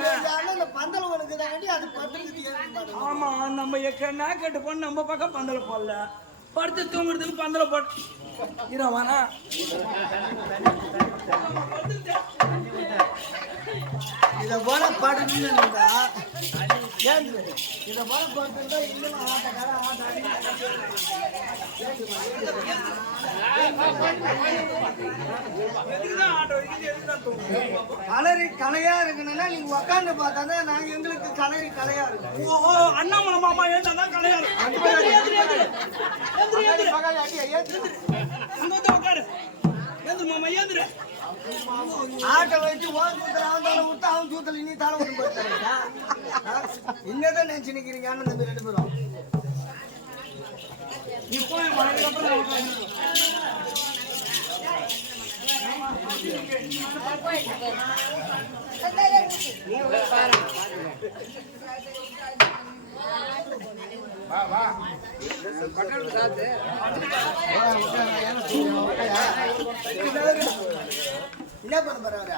பெய்ஞ்சாலும் இந்த பந்தல் உனக்கு அது பத்துக்கு ஏறி ஆமா நம்ம எக்கன்னா கேட்டு போன நம்ம பக்கம் பந்தல போடல. படுத்து தூங்குறதுக்கு பந்தல போட்டு இரவானா இத போல ஏந்து. இத போல படுத்துட்டா இன்னும் ஆட்டக்கார கலரி கலையா இருக்கணும்னா நீங்க உக்காந்து பார்த்தா நாங்க எங்களுக்கு கலரி கலையா இருக்கும். ஓஹோ அண்ணாமலை மாமா ஏன்தான் கலையா இருக்கு ஏந்திரு, ஏந்திரு, ஏந்திரு. ஏந்திரு, ஏந்திரு. அங்க வந்து உட்காரு ஏந்திரு மாமா ஏந்திரு. ஆட்டை வச்சு ஓர் சுத்தல அவன் தலை விட்டு அவன் சூத்தல நீ தலை விட்டு போயிட்டா இன்னதான் நினைச்சு நிக்கிறீங்க அண்ணன் தம்பி ரெண்டு பேரும்? நீ நான் உட்காந்து என்ன பண்ண போறாரு?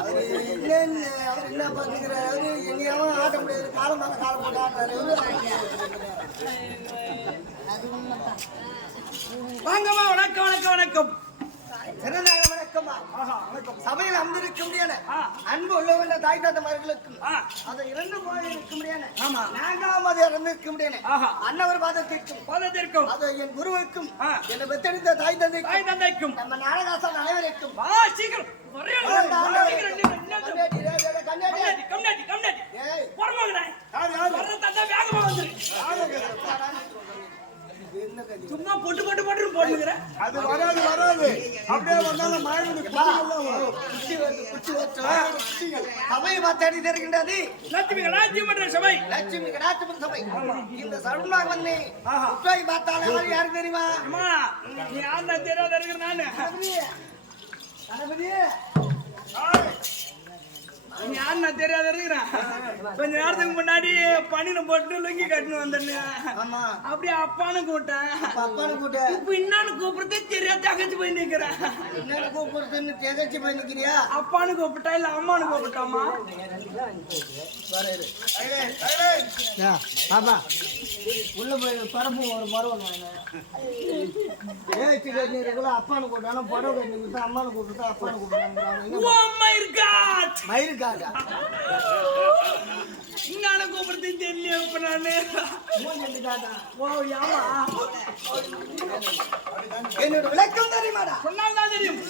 அவரு என்னன்னு அவர் என்ன பண்ணுகிறாரு அவரு என்னையாவும் ஆட்ட முடியாது. காலம் மேல காலம் போட்டு ஆடுறாரு வாங்கம்மா வணக்கம் வணக்கம் வணக்கம். ஆஹா வணக்கம். சபையில் அமர்ந்திருக்க முடியாது ஆ. அன்பு உள்ளவங்க தாய் தாத்தமார்களுக்கும் ஆ. அதை இரண்டு போய் இருக்க முடியாது ஆமா. நான்காம் அதை இறந்திருக்க முடியாது ஆஹா. அன்னவர் பாதத்திற்கும் பதத்திற்கும். அது என் குருவுக்கும். என்னை பெத்தெடுத்த தாய் தந்தைக்கும் தாய் தந்தைக்கும். நம்ம நாடகாசன் அனைவருக்கும். சீக்கிரம். வேகமா வந்துரு. சும்மா பொட்டு பொட்டு பொட்டுன்னு போட்டுக்கிற. அது வராது வராது. அப்படியே வந்தாலும் வச்சு. சபையை பார்த்தாடி தெரிகின்றது லட்சுமி கலாச்சி மன்ற சபை. லட்சுமி கடாட்சபுர சபை. இந்த சருணாக வந்து குற்றாய் பார்த்தாலே அவர் யாருக்கு தெரியுமா? அம்மா நீ யாருன்னா தெரியாத இருக்கிற நானு. கணபதி கணபதி யாருன்னா தெரியாத இருக்கிறேன் கொஞ்ச நேரத்துக்கு முன்னாடி பனின போட்டு லுங்கி கட்டுன்னு வந்தேன்னு. ஆமா. அப்படியே அப்பான்னு கூப்பிட்டேன். அப்பானு கூட்ட இப்ப கூப்பிடுறதே தெரியாத தகச்சு போய் நிக்கிறேன் என்னன்னு கூப்பிடுறதுன்னு திகச்சு போய் நிக்கிறியா? அப்பான்னு கூப்பிட்டா இல்ல அம்மான்னு கூப்பிட்டாமா? பாபா உள்ள போய் பரப்பு ஒரு கட்டினீர்கள் அப்பானு கூப்பிட்டாலும் கொடுத்தா அம்மானு கூப்பிட்டா அப்பானு கூப்பிட்டாங்க ஓ மை காட் மயிருக்காக என்னன்னு கூப்பிடுறது தெரியல இப்ப நானு என்னோட விளக்கம் தெரியுமாடா? சொன்னால் தான் தெரியும்.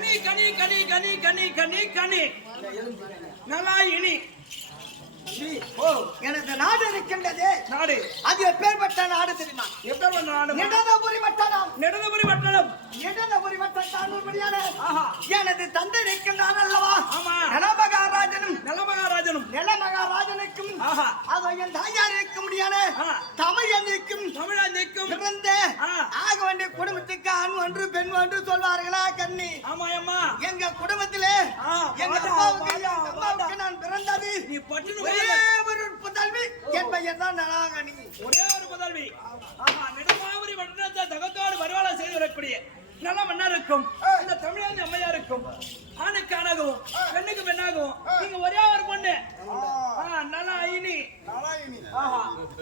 கனி கனி கனி கனி கனி கனி கனி. நல்லா இனி. எனது நாடு இருக்கின்றது. நாடு. அது எப்பேற்பட்ட நாடு தெரியுமா? எப்பேற்பட்ட நாடு? நிடதபுரி வட்டணம் நிடதபுரி வட்டணம் நிடதபுரி வட்டத்தானுபடியான எனது தந்தை இருக்கின்றார் அல்லவா? ஆமா. நலமகாராஜனும். நலமகாராஜனும். நலமகாராஜனுக்கும். அதோ என் தாயார் இருக்க முடியாத. தமிழனுக்கும் தமிழனுக்கும் பிறந்த ஆக குடும்பத்துக்கு ஆண் ஒன்று பெண் ஒன்று சொல்வார்களா கண்ணி ஆமா அம்மா எங்க குடும்பத்திலே எங்க அம்மாவுக்கு நான் பிறந்தது. நீ பட்டுன்னு ஒரே. ஒரு புதல்வி என் பெயர் தான் நலாகனி. ஒரே ஒரு புதல்வி ஆஹா நெடுமாவரி பட்டணத்தை தகத்தோடு பரவாயில்ல செய்து வரக்கூடிய நல்ல மன்னருக்கும் இந்த தமிழாந்தி அம்மையாருக்கும் ஆணுக்கு ஆணாகவும் பெண்ணுக்கு பெண்ணாகவும் நீங்க ஒரே ஒரு பொண்ணு. நல்லா ஐனி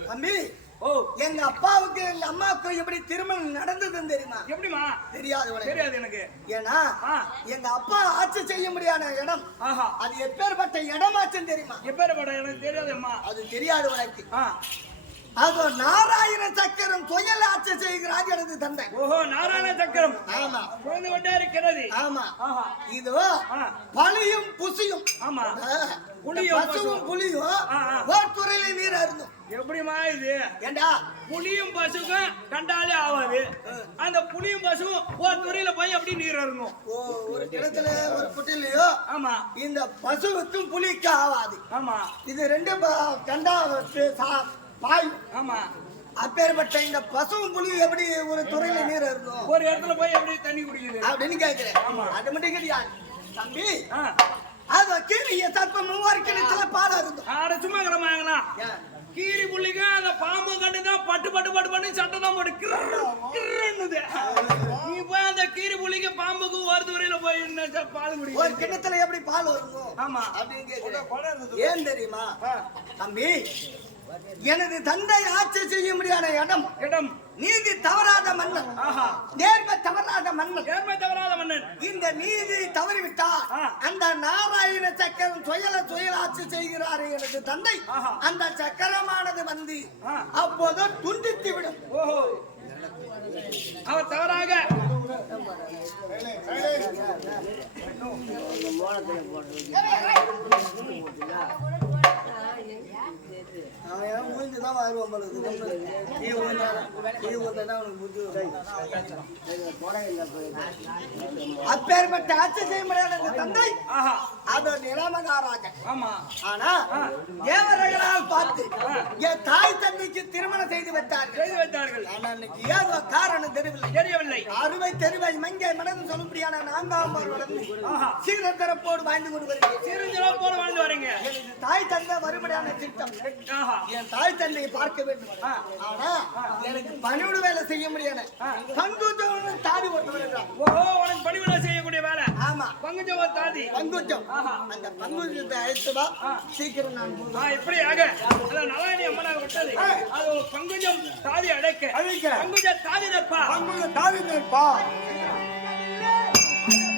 தம்பி எங்க அப்பாவுக்கு எங்க அம்மாவுக்கு எப்படி திருமணம் நடந்ததுன்னு தெரியுமா? எப்படிமா தெரியாது தெரியாது எனக்கு. ஏன்னா. எங்க அப்பா ஆட்சி செய்ய முடியாத இடம். ஆஹா. அது எப்பேற்பட்ட இடமாச்சுன்னு தெரியுமா? எப்பேற்பட்ட எனக்கு தெரியாது அம்மா. அது தெரியாது உனக்கு. அது நாராயண சக்கரம் புயல் ஆட்சி செய்கிறார் எனது தந்தை. ஓஹோ நாராயண சக்கரம். ஆமா. குழந்து கொண்டே இருக்கிறது. ஆமா. இது. பலியும் புசியும். ஆமா. புலியும் பசுவும் புலியும் நீர் அருந்தும் எப்படிமா இது? ஏண்டா? புலியும் பசுக்கும் கண்டாலே ஆகாது அந்த புலியும் பசுவும் ஒரு துறையில போய் அப்படி நீர் ஓ ஒரு கிணத்துல ஒரு குட்டிலையோ ஆமா. இந்த பசுவுக்கும் புலிக்கு ஆவாது. ஆமா. இது ரெண்டு ப- கண்டா பாயும் ஆமா. அப்பேற்பட்ட இந்த பசுவும் புலியும் எப்படி ஒரு துறையில நீர் அருந்தும் ஒரு இடத்துல போய் எப்படி தண்ணி குடிக்குது? அப்படின்னு கேக்குறேன். அது மட்டும் கிடையாது தம்பி அது கீரிய சர்ப்பம் மூவார் கிணத்துல பால் அருந்தும் ஆட சும்மா கிடமாங்களா? கீரி புள்ளிக்கு அந்த பாம்பு கண்டுதான் பட்டு பட்டு பட்டு பண்ணி சட்டை தான் போட்டு கிர்ருன்னுது. நீ போய் அந்த கீரி புள்ளிக்கு பாம்புக்கு ஒரு துறையில போய் பால் ஒரு குடிக்குது கிணத்துல எப்படி பால் வருமோ? ஆமா. அப்படின்னு ஏன் தெரியுமா? தம்பி எனது தந்தை ஆட்சி செய்ய முடியாத இடம். இடம். நீதி தவறாத மன்னன். ஆஹா. நேர்மை தவறாத மன்னன். நேர்மை தவறாத மன்னன். இந்த நீதி தவறிவிட்டால். அந்த நாராயண சக்கரம் சுயல சுயலாட்சி செய்கிறார் எனது தந்தை. ஆஹா. அந்த சக்கரமானது வந்து. அப்போது துண்டித்து விடும். ஓஹோ. அவர் தவறாக. அவன் மூஞ்சிதான் வருவான் போல இருக்கு. நீ ஊந்தா- நீ ஊந்தாதான் அவனுக்கு புத்தி வரும். அப்பேற்பட்ட ஆட்சி செய்ய முடியாத இந்த தந்தை அது நிலமகாராஜன். ஆமா. ஆனா தேவர்களால் பார்த்து என் தாய் தந்தைக்கு திருமணம் செய்து வைத்தார்கள் செய்து வைத்தார்கள் ஆனா இன்னைக்கு ஏதோ காரணம் தெரியவில்லை. தெரியவில்லை. அறுவை தெருவை மங்கை மனது சொல்லும்படியான நான்காம். சீரத்தரப்போடு வாழ்ந்து கொண்டு வருகிறேன். போல வாழ்ந்து வரீங்க. தாய் தந்தை வரும்படியான திட்டம். என் தாய் தந்தையை பார்க்க வேண்டும். ஆனா எனக்கு பணியோடு வேலை செய்ய முடியாது பங்குஜம் தாடி ஓட்டு உனக்கு பணிவிடை செய்யக்கூடிய வேலை. ஆமா. பங்குஜம் ஒரு தாதி ஆஹா. அந்த பங்குஜத்தை அழைத்து வா. சீக்கிரம் நான் போகிறேன். ஆ, இப்படியாக அந்த நலாயணி அம்மனாக விட்டது. அது பங்குஜம் தாதி அடைக்க அழைக்க. பங்குஜ தாதி நிற்பா அங்குள்ள தாவி நிற்பா